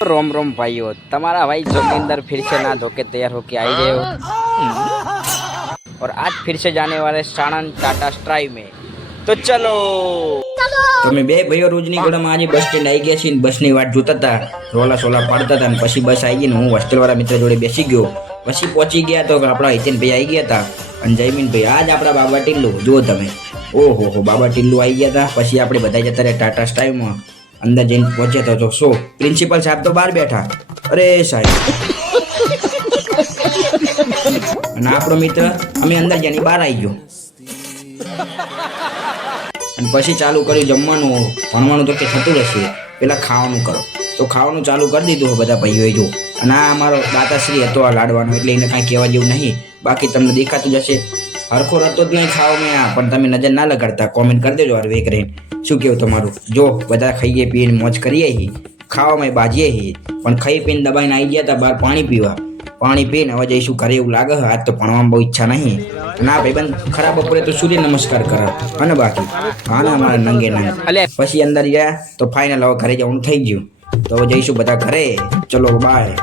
रोम रोम भाइयों, तुम्हारा भाई जोगिंदर फिर से ना धोके तैयार होके आई गए हो। और आज फिर से जाने वाले साणंद टाटा स्ट्राइव में। तो चलो। તમે બે ભાઈઓ રોજની ગોળામાં આજે બસ સ્ટેન્ડ આવી ગયા છીએ ને બસની વાટ જોતા હતા, રોલા સોલા પાડતા હતા ને પછી બસ આવી ગઈ ને હું હોસ્ટેલ વાળા મિત્ર જોડે બેસી ગયો. પછી પહોંચી ગયા તો આપણા હિતેનભાઈ આવી ગયા હતા અને જયમીનભાઈ આજ આપણા બાબા ટીલ્લુ જુઓ તમે. ઓહો હો, બાબા ટીલ્લુ આવી ગયા હતા. પછી આપણે બધા જતા રહ્યા ટાટા સ્ટાઈલમાં. અંદર જઈને પહોંચ્યા તો શો પ્રિન્સિપલ સાહેબ તો બહાર બેઠા. અરે સાહેબ અને આપણો મિત્ર અમે અંદર જઈને બહાર આવી ગયો અને પછી ચાલુ કર્યું જમવાનું. ભણવાનું તો કે થતું રહેશે, પેલા ખાવાનું કરો. તો ખાવાનું ચાલુ કરી દીધું બધા ભાઈઓએ જો. અને આ અમારો દાતાશ્રી હતો આ લાડવાનો, એટલે એને કાંઈ કહેવા જેવું નહીં. બાકી તમને દેખાતું જ હશે. હરખો રહેતો જ નહીં ખાવા મેં આ, પણ તમે નજર ના લગાડતા. કોમેન્ટ કરી દેજો હર વેક રહીને શું કેવું તમારું. જો બધા ખાઈએ પીને મોજ કરીએ હી, ખાવામાં બાજીએ હી, પણ ખાઈ પીને દબાઈને આવી ગયા હતા બહાર પાણી પીવા. પાણી પીને હવે જઈશું ઘરે એવું લાગે. આજ તો ભણવામાં બહુ ઈચ્છા નહીં. ના ભાઈબંધ ખરાબ બપોરે તો સૂર્ય નમસ્કાર કરે અને બાકી આના અમારા નંગે નંગ. પછી અંદર ગયા તો ફાઇનલ હવે ઘરે જવાનું થઈ ગયું. તો હવે જઈશું બધા ઘરે. ચલો બાય.